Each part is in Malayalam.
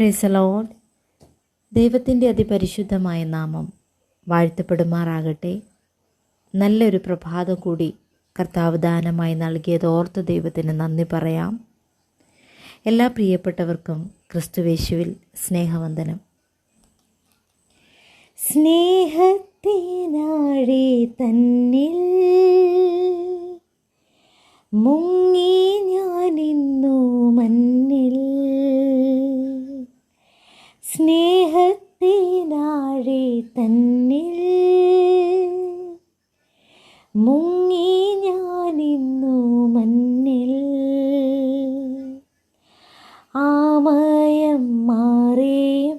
Price the Lord. ദൈവത്തിൻ്റെ അതിപരിശുദ്ധമായ നാമം വാഴ്ത്തപ്പെടുമാറാകട്ടെ. നല്ലൊരു പ്രഭാതം കൂടി കർത്താവ് ദാനമായി നൽകിയത് ഓർത്ത് ദൈവത്തിന് നന്ദി പറയാം. എല്ലാ പ്രിയപ്പെട്ടവർക്കും ക്രിസ്തുവേശുവിൽ സ്നേഹവന്ദനം. സ്നേഹത്തിനാഴി തന്നിൽ മുങ്ങി ഞാനിന്നു മണ്ണിൽ, സ്നേഹത്തിനാഴി തന്നിൽ മുങ്ങി ഞാനിന്നു മണ്ണിൽ, ആമയം മാറിയും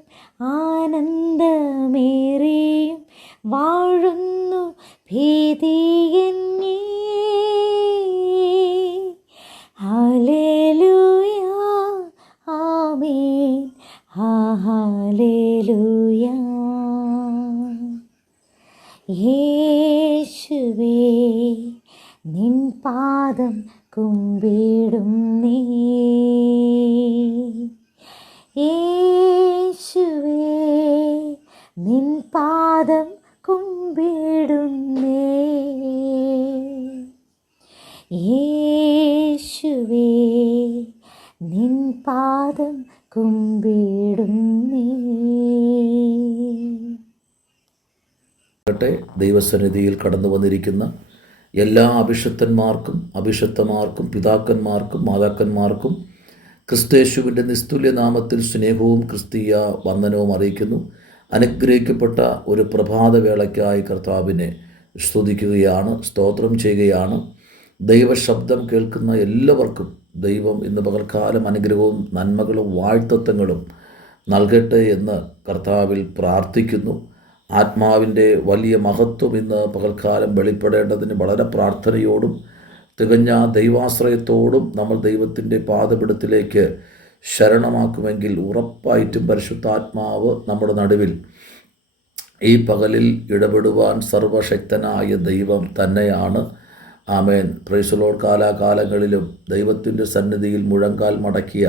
ആനന്ദമേറിയും വാഴുന്നു ഭീതിയെന്നീ. ഹല്ലേലൂയ, ആമേൻ, ഹല്ലേലൂയ. യേശുവേ നിൻ പാദം കുമ്പിടുന്നേ, യേശുവേ നിൻ പാദം കുമ്പിടുന്നേ, യേശുവേ നിൻ പാദം കുമ്പിടുന്നേ. ദൈവസന്നിധിയിൽ കടന്നു വന്നിരിക്കുന്ന എല്ലാ അഭിഷക്തന്മാർക്കും അഭിഷക്തമാർക്കും പിതാക്കന്മാർക്കും മാതാക്കന്മാർക്കും ക്രിസ്തയേശുവിൻ്റെ നിസ്തുല്യ നാമത്തിൽ സ്നേഹവും ക്രിസ്തീയ വന്ദനവും അറിയിക്കുന്നു. അനുഗ്രഹിക്കപ്പെട്ട ഒരു പ്രഭാതവേളയ്ക്കായി കർത്താവിനെ സ്തുതിക്കുകയാണ്, സ്തോത്രം ചെയ്യുകയാണ്. ദൈവശബ്ദം കേൾക്കുന്ന എല്ലാവർക്കും ദൈവം ഇന്ന് പകൽക്കാലം അനുഗ്രഹവും നന്മകളും വാഴ്ത്തത്വങ്ങളും നൽകട്ടെ എന്ന് കർത്താവിൽ പ്രാർത്ഥിക്കുന്നു. ആത്മാവിൻ്റെ വലിയ മഹത്വം ഇന്ന് പകൽക്കാലം വെളിപ്പെടേണ്ടതിന് വളരെ പ്രാർത്ഥനയോടും തികഞ്ഞ ദൈവാശ്രയത്തോടും നമ്മൾ ദൈവത്തിൻ്റെ പാദപീഠത്തിലേക്ക് ശരണമാക്കുമെങ്കിൽ ഉറപ്പായിട്ടും പരിശുദ്ധാത്മാവ് നമ്മുടെ നടുവിൽ ഈ പകലിൽ ഇടപെടുവാൻ സർവശക്തനായ ദൈവം തന്നെയാണ്. ആമേൻ. Praise the lord. കാലാകാലങ്ങളിലും ദൈവത്തിൻ്റെ സന്നിധിയിൽ മുഴങ്കാൽ മടക്കിയ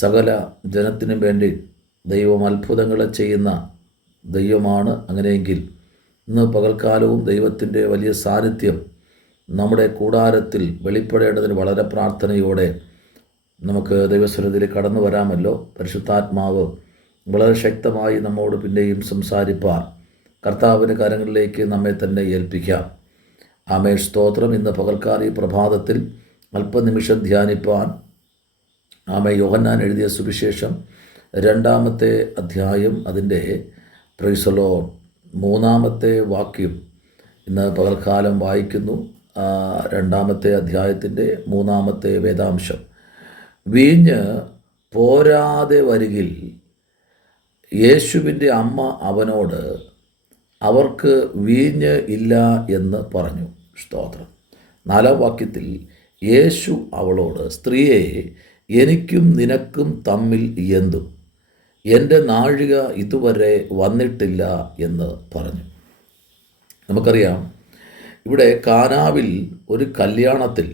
സകല ജനത്തിനും വേണ്ടി ദൈവം അത്ഭുതങ്ങളെ ചെയ്യുന്ന ദൈവമാണ്. അങ്ങനെയെങ്കിൽ ഇന്ന് പകൽക്കാലവും ദൈവത്തിൻ്റെ വലിയ സാന്നിധ്യം നമ്മുടെ കൂടാരത്തിൽ വെളിപ്പെടേണ്ടതിന് വളരെ പ്രാർത്ഥനയോടെ നമുക്ക് ദൈവസന്നിധിയിൽ കടന്നു വരാമല്ലോ. പരിശുദ്ധാത്മാവ് വളരെ ശക്തമായി നമ്മോട് പിന്നെയും സംസാരിപ്പാൻ കർത്താവിൻ്റെ കരങ്ങളിലേക്ക് നമ്മെ തന്നെ ഏൽപ്പിക്കാം. ആമേൻ, സ്തോത്രം. ഇന്ന് പകൽക്കാലം ഈ പ്രഭാതത്തിൽ അല്പനിമിഷം ധ്യാനിപ്പാൻ യോഹന്നാൻ എഴുതിയ സുവിശേഷം 2-ാമത്തെ അധ്യായം അതിൻ്റെ പ്രൈസ് ദി ലോർഡ് 3-ാമത്തെ വാക്യം ഇന്ന് പകൽക്കാലം വായിക്കുന്നു. 2-ാമത്തെ അധ്യായത്തിൻ്റെ 3-ാമത്തെ വേദാംശം. വീഞ്ഞ് പോരാതെ വരികിൽ യേശുവിൻ്റെ അമ്മ അവനോട് അവർക്ക് വീഞ്ഞ് ഇല്ല എന്ന് പറഞ്ഞു. സ്തോത്രം. 4-ാം വാക്യത്തിൽ യേശു അവളോട്, സ്ത്രീയെ, എനിക്കും നിനക്കും തമ്മിൽ എന്തും? എൻ്റെ നാഴിക ഇതുവരെ വന്നിട്ടില്ല എന്ന് പറഞ്ഞു. നമുക്കറിയാം, ഇവിടെ കാനാവിൽ ഒരു കല്യാണത്തിൽ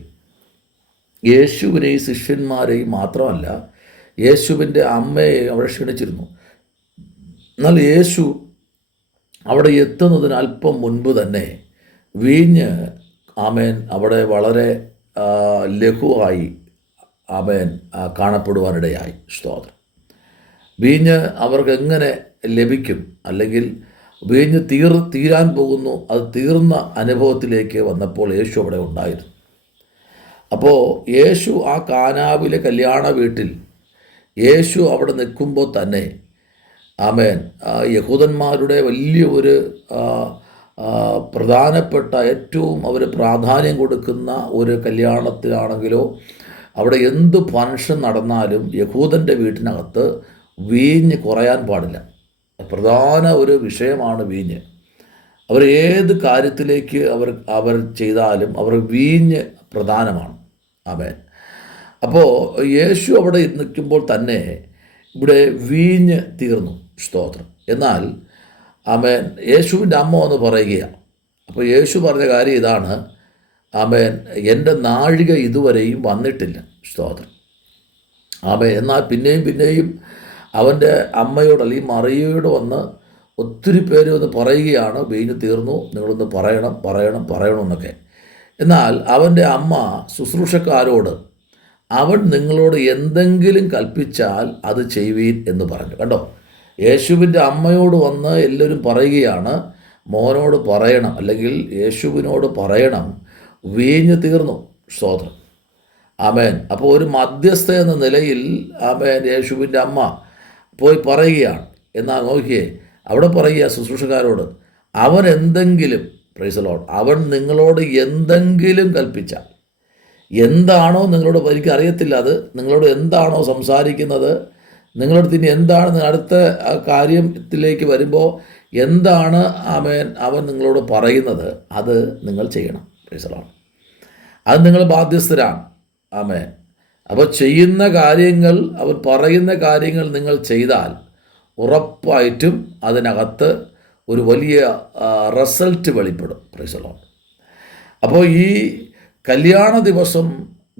യേശുവിനെയും ശിഷ്യന്മാരെയും മാത്രമല്ല യേശുവിൻ്റെ അമ്മയെ അവിടെ ക്ഷണിച്ചിരുന്നു. എന്നാൽ യേശു അവിടെ എത്തുന്നതിന് അല്പം മുൻപ് തന്നെ വീഞ്ഞ് അവിടെ വളരെ ലഘുവായി കാണപ്പെടുവാനിടയായി. സ്തോത്രം. വീഞ്ഞ് അവർക്ക് എങ്ങനെ ലഭിക്കും, അല്ലെങ്കിൽ വീഞ്ഞ് തീരാൻ പോകുന്നു, അത് തീർന്ന അനുഭവത്തിലേക്ക് വന്നപ്പോൾ യേശു അവിടെ ഉണ്ടായിരുന്നു. അപ്പോൾ യേശു ആ കാനാവിലെ കല്യാണ വീട്ടിൽ യേശു അവിടെ നിൽക്കുമ്പോൾ തന്നെ യഹൂദന്മാരുടെ വലിയ ഒരു പ്രധാനപ്പെട്ട ഏറ്റവും അവർ പ്രാധാന്യം കൊടുക്കുന്ന ഒരു കല്യാണത്തിലാണെങ്കിലോ അവിടെ എന്ത് ഫംഗ്ഷൻ നടന്നാലും യഹൂദൻ്റെ വീട്ടിനകത്ത് വീഞ്ഞ് കുറയാൻ പാടില്ല. പ്രധാന ഒരു വിഷയമാണ് വീഞ്ഞ്. അവർ ഏത് കാര്യത്തിലേക്ക് അവർ ചെയ്താലും അവർ വീഞ്ഞ് പ്രധാനമാണ്. ആമേൻ. അപ്പോൾ യേശു അവിടെ നിൽക്കുമ്പോൾ തന്നെ ഇവിടെ വീഞ്ഞ് തീർന്നു. സ്തോത്രം. എന്നാൽ ആമേൻ, യേശുവിൻ്റെ അമ്മ എന്ന് പറയുകയാണ്. അപ്പോൾ യേശു പറഞ്ഞ കാര്യം ഇതാണ്, ആമേൻ, എൻ്റെ നാഴിക ഇതുവരെയും വന്നിട്ടില്ല. സ്തോത്രം. എന്നാൽ പിന്നെയും പിന്നെയും അവൻ്റെ അമ്മയോട് അല്ലെങ്കിൽ മറിയയോട് വന്ന് ഒത്തിരി പേര് വന്ന് പറയുകയാണ്, വീഞ്ഞ് തീർന്നു, നിങ്ങളൊന്ന് പറയണം എന്നൊക്കെ. എന്നാൽ അവൻ്റെ അമ്മ ശുശ്രൂഷക്കാരോട് അവൻ നിങ്ങളോട് എന്തെങ്കിലും കൽപ്പിച്ചാൽ അത് ചെയ്യുവീൻ എന്ന് പറഞ്ഞു. കണ്ടോ, യേശുവിൻ്റെ അമ്മയോട് വന്ന് എല്ലാവരും പറയുകയാണ്, മോനോട് പറയണം, അല്ലെങ്കിൽ യേശുവിനോട് പറയണം, വീഞ്ഞ് തീർന്നു. സ്തോത്രം. ആമേൻ. അപ്പോൾ ഒരു മധ്യസ്ഥ എന്ന നിലയിൽ യേശുവിൻ്റെ അമ്മ പോയി പറയുകയാണ്. എന്നാൽ നോക്കിയേ, അവിടെ പറയുക ശുശ്രൂഷക്കാരോട്, അവൻ എന്തെങ്കിലും, പ്രൈസ് ദി ലോർഡ്, അവൻ നിങ്ങളോട് എന്തെങ്കിലും കൽപ്പിച്ചാൽ, എന്താണോ നിങ്ങളോട്, എനിക്ക് അറിയത്തില്ല അത് നിങ്ങളോട് എന്താണോ സംസാരിക്കുന്നത്, നിങ്ങളടുത്ത് ഇനി എന്താണ് അടുത്ത കാര്യത്തിലേക്ക് വരുമ്പോൾ എന്താണ് അവൻ നിങ്ങളോട് പറയുന്നത്, അത് നിങ്ങൾ ചെയ്യണം. Praise the Lord. അത് നിങ്ങൾ ബാധ്യസ്ഥരാണ്. അപ്പോൾ ചെയ്യുന്ന കാര്യങ്ങൾ, അവർ പറയുന്ന കാര്യങ്ങൾ നിങ്ങൾ ചെയ്താൽ ഉറപ്പായിട്ടും അതിനകത്ത് ഒരു വലിയ റിസൾട്ട് വെളിപ്പെടും. Praise the lord. അപ്പോൾ ഈ കല്യാണ ദിവസം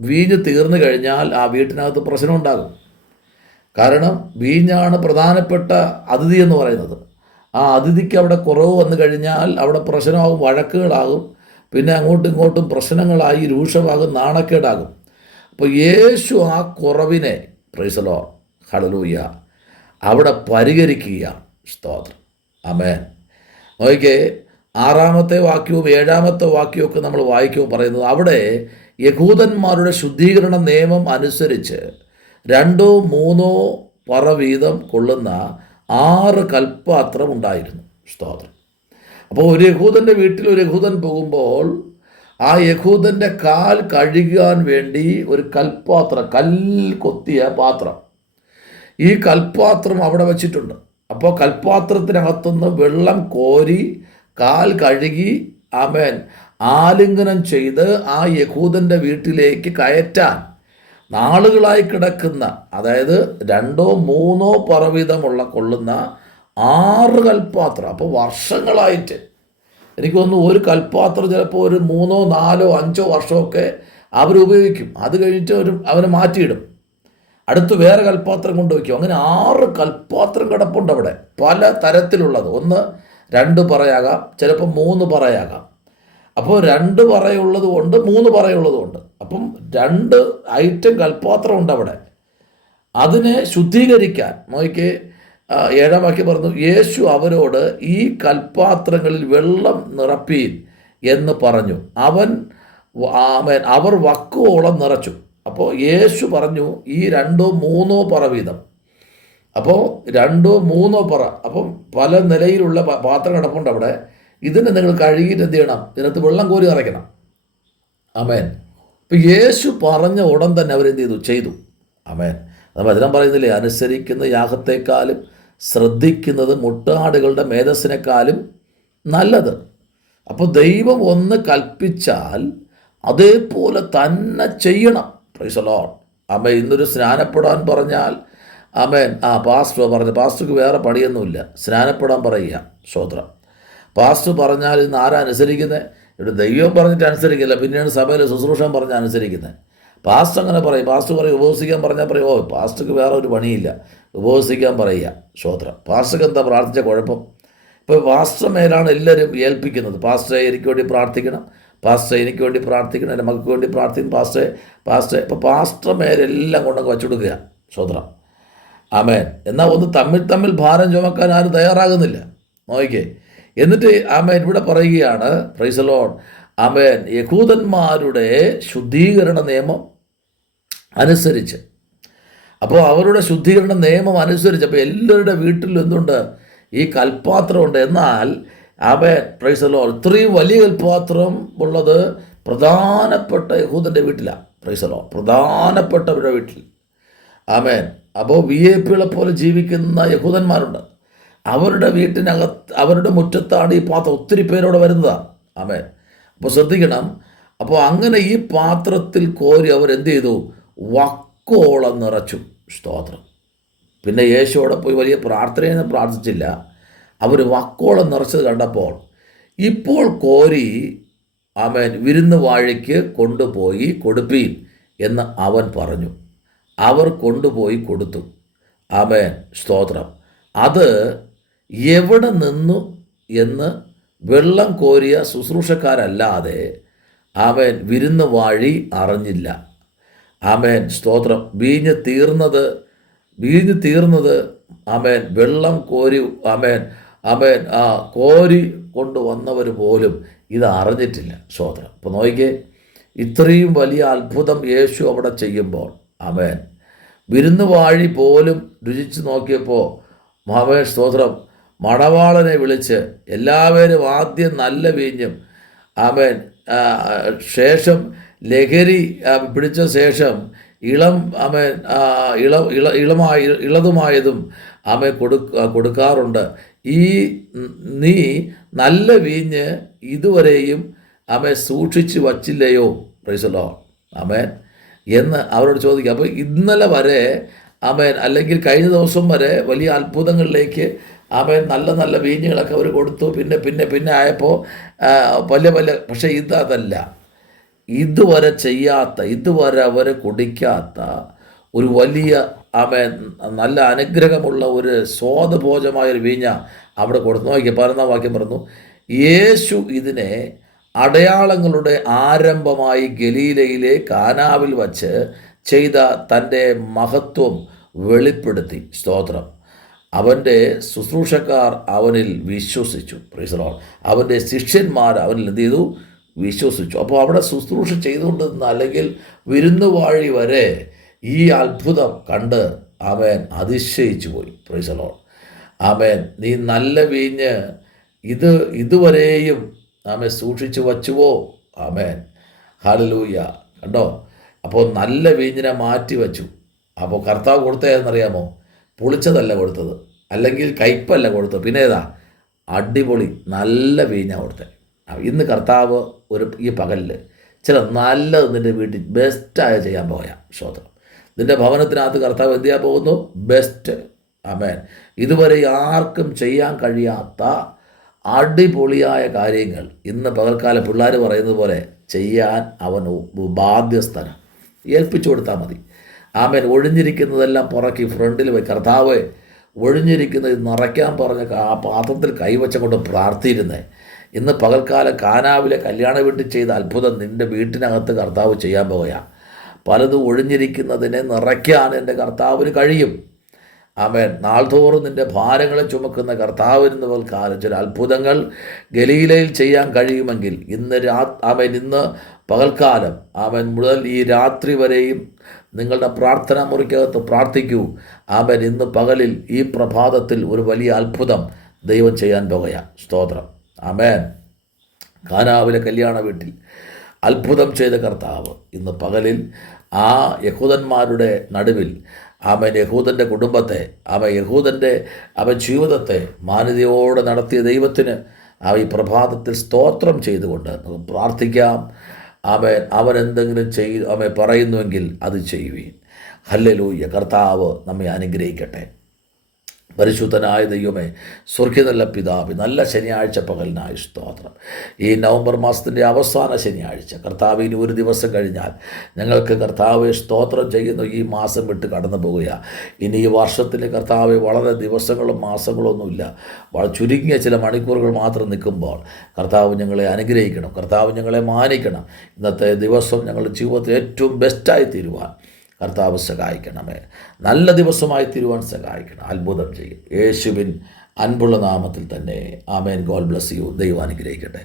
വീഞ്ഞ് തീർന്നു കഴിഞ്ഞാൽ ആ വീട്ടിനകത്ത് പ്രശ്നം ഉണ്ടാകും. കാരണം വീഞ്ഞാണ് പ്രധാനപ്പെട്ട അതിഥി എന്ന് പറയുന്നത്. ആ അതിഥിക്ക് അവിടെ കുറവ് വന്നു കഴിഞ്ഞാൽ അവിടെ പ്രശ്നമാകും, വഴക്കുകളാകും, പിന്നെ അങ്ങോട്ടും ഇങ്ങോട്ടും പ്രശ്നങ്ങളായി രൂക്ഷമാകും, നാണക്കേടാകും. അപ്പോൾ യേശു ആ കുറവിനെ, പ്രൈസ് ദി ലോർഡ്, ഹല്ലേലൂയ, അവിടെ പരിഹരിക്കുകയാണ്. സ്തോത്രം. ആമേൻ. നോക്കിക്കേ, 6-ാമത്തെ വാക്യവും 7-ാമത്തെ വാക്യവും നമ്മൾ വായിക്കുമ്പോൾ പറയുന്നത്, അവിടെ യഹൂദന്മാരുടെ ശുദ്ധീകരണ നിയമം അനുസരിച്ച് 2-3 പറ വീതം കൊള്ളുന്ന 6 കൽപ്പാത്രം ഉണ്ടായിരുന്നു. സ്തോത്രം. അപ്പോൾ ഒരു യഹൂദൻ്റെ വീട്ടിൽ ഒരു യഹൂദൻ പോകുമ്പോൾ ആ യഹൂദൻ്റെ കാൽ കഴുകാൻ വേണ്ടി ഒരു കൽപ്പാത്രം, കൊത്തിയ പാത്രം, ഈ കൽപ്പാത്രം അവിടെ വച്ചിട്ടുണ്ട്. അപ്പോൾ കൽപ്പാത്രത്തിനകത്തുനിന്ന് വെള്ളം കോരി കാൽ കഴുകി ആലിംഗനം ചെയ്ത് ആ യഹൂദൻ്റെ വീട്ടിലേക്ക് കയറ്റാൻ നാളുകളായി കിടക്കുന്ന, അതായത് 2-3 പറ വീതമുള്ള കൊള്ളുന്ന 6 കൽപ്പാത്രം. അപ്പോൾ വർഷങ്ങളായിട്ട്, എനിക്ക് തോന്നുന്നു ഒരു കൽപ്പാത്രം ചിലപ്പോൾ ഒരു 3, 4, 5 വർഷമൊക്കെ അവരുപയോഗിക്കും. അത് കഴിഞ്ഞിട്ട് അവനെ മാറ്റിയിടും, അടുത്ത് വേറെ കൽപ്പാത്രം കൊണ്ടുവയ്ക്കും. അങ്ങനെ 6 കൽപ്പാത്രം കിടപ്പുണ്ട് അവിടെ, പല തരത്തിലുള്ളത്. 1, 2 പറയാകാം, ചിലപ്പോൾ 3 പറയാകാം. അപ്പോൾ 2 പറയുള്ളതുകൊണ്ട് 3 പറയുള്ളതുകൊണ്ട്, അപ്പം 2 ഐറ്റം കൽപ്പാത്രം ഉണ്ട് അവിടെ. അതിനെ ശുദ്ധീകരിക്കാൻ നോക്കി 7-ാം വാക്യം പറഞ്ഞു, യേശു അവരോട് ഈ കൽപ്പാത്രങ്ങളിൽ വെള്ളം നിറപ്പീൻ എന്ന് പറഞ്ഞു. അവർ വക്കുവോളം നിറച്ചു. അപ്പോൾ യേശു പറഞ്ഞു, ഈ 2-3 പറ വീതം. അപ്പോൾ 2-3 പറ, അപ്പം പല നിലയിലുള്ള പാത്രം കിടപ്പുണ്ട് അവിടെ. ഇതിനെ നിങ്ങൾ കഴുകിയിട്ട് എന്ത് ചെയ്യണം? ഇതിനകത്ത് വെള്ളം കോരി നിറയ്ക്കണം. ആമേൻ. ഇപ്പം യേശു പറഞ്ഞ ഉടൻ തന്നെ അവരെന്ത് ചെയ്തു. ആമേൻ. നമ്മൾ അതിനം പറയുന്നില്ലേ, അനുസരിക്കുന്ന യാഗത്തെക്കാളും ശ്രദ്ധിക്കുന്നത് മുട്ടാടുകളുടെ മേധസ്സിനേക്കാളും നല്ലത്. അപ്പോൾ ദൈവം ഒന്ന് കൽപ്പിച്ചാൽ അതേപോലെ തന്നെ ചെയ്യണം. Praise the lord. ആമേൻ. ഇന്നൊരു സ്നാനപ്പെടാൻ പറഞ്ഞാൽ, ആമേൻ, പാസ്റ്റർക്ക് വേറെ പണിയൊന്നുമില്ല, സ്നാനപ്പെടാൻ പറയുക. സ്തോത്രം. പാസ്റ്റർ പറഞ്ഞാൽ ഇന്ന് ആരാ അനുസരിക്കുന്നത്? ഇവിടെ ദൈവം പറഞ്ഞിട്ട് അനുസരിക്കില്ല, പിന്നെയാണ് സഭയിൽ ശുശ്രൂഷൻ പറഞ്ഞ് അനുസരിക്കുന്നത്. പാസ്റ്റർ അങ്ങനെ പറയും. പാസ്റ്റർ പറയും ഉപവസിക്കാൻ പറഞ്ഞാൽ പറയും, പാസ്റ്റർക്ക് വേറെ ഒരു പണിയില്ല, ഉപവസിക്കാൻ പറയുക. സ്തോത്രം. പാസ്റ്റർക്ക് എന്താ പ്രാർത്ഥിച്ച കുഴപ്പം? ഇപ്പോൾ പാസ്റ്റർ മേലാണ് എല്ലാവരും ഏൽപ്പിക്കുന്നത്. പാസ്റ്ററെ എനിക്ക് വേണ്ടി പ്രാർത്ഥിക്കണം, പാസ്റ്ററെ എനിക്ക് വേണ്ടി പ്രാർത്ഥിക്കണം, എൻ്റെ മക്കൾക്ക് വേണ്ടി പ്രാർത്ഥിക്കണം, പാസ്റ്ററെ ഇപ്പോൾ പാസ്റ്റർ മേലെല്ലാം കൊണ്ടൊക്കെ വച്ചുകൊടുക്കുക. സ്തോത്രം. ആമേൻ. എന്നാൽ ഒന്ന് തമ്മിൽ ഭാരം ചുമക്കാൻ ആരും തയ്യാറാകുന്നില്ല. നോക്കിക്കേ. എന്നിട്ട് ആമേൻ ഇവിടെ പറയുകയാണ്, പ്രൈസ് ദി ലോർഡ്, ആമേൻ, യഹൂദന്മാരുടെ ശുദ്ധീകരണ നിയമം അനുസരിച്ച്. അപ്പോൾ അവരുടെ ശുദ്ധീകരണ നിയമം അനുസരിച്ച്, അപ്പോൾ എല്ലാവരുടെ വീട്ടിലും എന്തുണ്ട്? ഈ കൽപ്പാത്രമുണ്ട്. എന്നാൽ ആമേൻ, പ്രൈസ് ദി ലോർഡ്, ഇത്രയും വലിയ കൽപ്പാത്രം ഉള്ളത് പ്രധാനപ്പെട്ട യഹൂദൻ്റെ വീട്ടിലാണ്. Price the Lord. പ്രധാനപ്പെട്ടവരുടെ വീട്ടിൽ. ആമേൻ. അപ്പോൾ VIP പോലെ ജീവിക്കുന്ന യഹൂദന്മാരുണ്ട്. അവരുടെ വീട്ടിനകത്ത്, അവരുടെ മുറ്റത്താണ് ഈ പാത്രം. ഒത്തിരി പേരവിടെ വരുന്നതാണ്. ആമേൻ. അപ്പോൾ ശ്രദ്ധിക്കണം. അപ്പോൾ അങ്ങനെ ഈ പാത്രത്തിൽ കോരി അവരെന്ത് ചെയ്തു? വക്കോളം നിറച്ചു. സ്തോത്രം. പിന്നെ യേശുവോടെ പോയി വലിയ പ്രാർത്ഥനയൊന്നും പ്രാർത്ഥിച്ചില്ല. അവർ വക്കോളം നിറച്ചത് കണ്ടപ്പോൾ, ഇപ്പോൾ കോരി ആമേൻ വിരുന്ന് വാഴയ്ക്ക് കൊണ്ടുപോയി കൊടുപ്പീൻ എന്ന് അവൻ പറഞ്ഞു. അവർ കൊണ്ടുപോയി കൊടുത്തു. ആമേൻ, സ്തോത്രം. അത് എവിടെ നിന്നു എന്ന് വെള്ളം കോരിയ ശുശ്രൂഷക്കാരല്ലാതെ ആമേൻ വിരുന്ന് വാഴി അറിഞ്ഞില്ല. ആമേൻ, സ്തോത്രം. വീഞ്ഞ് തീർന്നത് ആമേൻ വെള്ളം കോരി ആമേൻ ആമേൻ കോരി കൊണ്ടുവന്നവർ പോലും ഇത് അറിഞ്ഞിട്ടില്ല. സ്തോത്രം. അപ്പോൾ നോക്കിക്കേ, ഇത്രയും വലിയ അത്ഭുതം യേശു അവിടെ ചെയ്യുമ്പോൾ ആമേൻ വിരുന്ന് വാഴി പോലും രുചിച്ച് നോക്കിയപ്പോൾ ആമേൻ, സ്തോത്രം, മണവാളനെ വിളിച്ച് എല്ലാവരും ആദ്യം നല്ല വീഞ്ഞും ആമേൻ ശേഷം ലഹരി പിടിച്ച ശേഷം ആമേൻ ഇളതുമായതും ആമേൻ കൊടുക്കാറുണ്ട്. നീ നല്ല വീഞ്ഞ് ഇതുവരെയും ആമേൻ സൂക്ഷിച്ച് വച്ചില്ലയോ? Praise the lord. ആമേൻ എന്ന് അവരോട് ചോദിക്കുക. അപ്പോൾ ഇന്നലെ വരെ ആമേൻ അല്ലെങ്കിൽ കഴിഞ്ഞ ദിവസം വരെ വലിയ അത്ഭുതങ്ങളിലേക്ക് ആമേൻ നല്ല നല്ല വീഞ്ഞുകളൊക്കെ അവർ കൊടുത്തു. പിന്നെ ആയപ്പോൾ പക്ഷേ അതല്ല, ഇതുവരെ ചെയ്യാത്ത, ഇതുവരെ അവരെ കുടിക്കാത്ത ഒരു വലിയ ആമേൻ നല്ല അനുഗ്രഹമുള്ള ഒരു സ്വാദഭോജമായൊരു വീഞ്ഞ അവിടെ കൊടുത്തു. നോക്കിയ 11 വാക്യം പറഞ്ഞു, യേശു ഇതിനെ അടയാളങ്ങളുടെ ആരംഭമായി ഗലീലയിലെ കാനാവിൽ വച്ച് ചെയ്ത തൻ്റെ മഹത്വം വെളിപ്പെടുത്തി. സ്തോത്രം. അവൻ്റെ ശുശ്രൂഷക്കാർ അവനിൽ വിശ്വസിച്ചു. Price the Lord. അവൻ്റെ ശിഷ്യന്മാർ അവനിൽ എന്ത് ചെയ്തു? വിശ്വസിച്ചു. അപ്പോൾ അവിടെ ശുശ്രൂഷ ചെയ്തുകൊണ്ടിരുന്ന അല്ലെങ്കിൽ വിരുന്നുവാഴി വരെ ഈ അത്ഭുതം കണ്ട് ആമേൻ അതിശയിച്ചു പോയി. Price the lord. ആമേൻ, നീ നല്ല വീഞ്ഞ് ഇതുവരെയും ആമേൻ സൂക്ഷിച്ചു വച്ചുവോ? ആമേൻ, ഹല്ലേലൂയ. കണ്ടോ? അപ്പോൾ നല്ല വീഞ്ഞിനെ മാറ്റി വച്ചു. അപ്പോൾ കർത്താവ് കൊടുത്തതെന്നറിയാമോ? പുളിച്ചതല്ല കൊടുത്തത്, അല്ലെങ്കിൽ കയ്പല്ല കൊടുത്തത്. പിന്നെ ഏതാ? അടിപൊളി നല്ല വീഞ്ഞാണ് കൊടുത്തത്. ഇന്ന് കർത്താവ് ഈ പകലിൽ ചില നല്ലത് നിൻ്റെ വീട്ടിൽ ബെസ്റ്റായ ചെയ്യാൻ പോയാൽ സ്തോത്രം. നിൻ്റെ ഭവനത്തിനകത്ത് കർത്താവ് എന്ത് ചെയ്യാൻ പോകുന്നു? ബെസ്റ്റ്. ആമേൻ. ഇതുവരെ ആർക്കും ചെയ്യാൻ കഴിയാത്ത അടിപൊളിയായ കാര്യങ്ങൾ ഇന്ന് പകൽക്കാലം പിള്ളേർ പറയുന്നത് പോലെ ചെയ്യാൻ അവൻ ബാധ്യസ്ഥനാണ്. ഏൽപ്പിച്ചു കൊടുത്താൽ മതി. ആമേൻ. ഒഴിഞ്ഞിരിക്കുന്നതെല്ലാം പുറക്കി ഫ്രണ്ടിൽ പോയി കർത്താവ് ഒഴിഞ്ഞിരിക്കുന്നത് നിറയ്ക്കാൻ പറഞ്ഞ ആ പാത്രത്തിൽ കൈവച്ചുകൊണ്ട് പ്രാർത്ഥിയിരുന്നേ. ഇന്ന് പകൽക്കാലം കാനാവിലെ കല്യാണ വീട്ടിൽ ചെയ്ത അത്ഭുതം നിൻ്റെ വീട്ടിനകത്ത് കർത്താവ് ചെയ്യാൻ പോയാൽ പലതും ഒഴിഞ്ഞിരിക്കുന്നതിനെ നിറയ്ക്കാൻ എൻ്റെ കർത്താവിന് കഴിയും. ആമേൻ. നാൾതോറും നിൻ്റെ ഭാരങ്ങളെ ചുമക്കുന്ന കർത്താവിന് പകൽക്കാലം ചില അത്ഭുതങ്ങൾ ഗലീലയിൽ ചെയ്യാൻ കഴിയുമെങ്കിൽ ഇന്ന് പകൽക്കാലം ആമേൻ മുതൽ ഈ രാത്രി വരെയും നിങ്ങളുടെ പ്രാർത്ഥനാ മുറിക്കകത്ത് പ്രാർത്ഥിക്കൂ. ആമേൻ. ഇന്ന് പകലിൽ ഈ പ്രഭാതത്തിൽ ഒരു വലിയ അത്ഭുതം ദൈവം ചെയ്യാൻ പോകുകയാണ്. സ്തോത്രം. ആമേൻ. കാനാവിലെ കല്യാണ വീട്ടിൽ അത്ഭുതം ചെയ്ത കർത്താവ് ഇന്ന് പകലിൽ ആ യഹൂദന്മാരുടെ നടുവിൽ ആമേൻ യഹൂദൻ്റെ കുടുംബത്തെ യഹൂദൻ്റെ ജീവിതത്തെ മാന്യതയോടെ നടത്തിയ ദൈവത്തിന് ഈ പ്രഭാതത്തിൽ സ്തോത്രം ചെയ്തുകൊണ്ട് നമുക്ക് പ്രാർത്ഥിക്കാം. അവൻ എന്തെങ്കിലും പറയുന്നുവെങ്കിൽ അത് ചെയ്യുവീൻ. ഹല്ലേലൂയ. കർത്താവ് നമ്മെ അനുഗ്രഹിക്കട്ടെ. പരിശുദ്ധനായ ദൈവമേ, സ്വർഗ്ഗീയ പിതാവേ, നല്ല ശനിയാഴ്ച പകലിനായി സ്തോത്രം. ഈ നവംബർ മാസത്തിൻ്റെ അവസാന ശനിയാഴ്ച കർത്താവ് ഇനി ഒരു ദിവസം കഴിഞ്ഞാൽ ഞങ്ങൾക്ക് കർത്താവെ സ്തോത്രം ചെയ്യുന്ന ഈ മാസം വിട്ട് കടന്നു പോവുകയാണ്. ഇനി ഈ വർഷത്തിൽ കർത്താവെ വളരെ ദിവസങ്ങളും മാസങ്ങളൊന്നുമില്ല, വളരെ ചുരുങ്ങിയ ചില മണിക്കൂറുകൾ മാത്രം നിൽക്കുമ്പോൾ കർത്താവ് ഞങ്ങളെ അനുഗ്രഹിക്കണം, കർത്താവ് ഞങ്ങളെ മാനിക്കണം. ഇന്നത്തെ ദിവസം ഞങ്ങളുടെ ജീവിതത്തിൽ ഏറ്റവും ബെസ്റ്റായി തീരുവാൻ കർത്താവ് സഹായിക്കണമേ. നല്ല ദിവസമായി തീരുവാൻ സഹായിക്കണം. അത്ഭുതം ചെയ്യും. യേശുവിൻ അൻപുള്ള നാമത്തിൽ തന്നെ. ആമേൻ. God bless you. ദൈവം അനുഗ്രഹിക്കട്ടെ.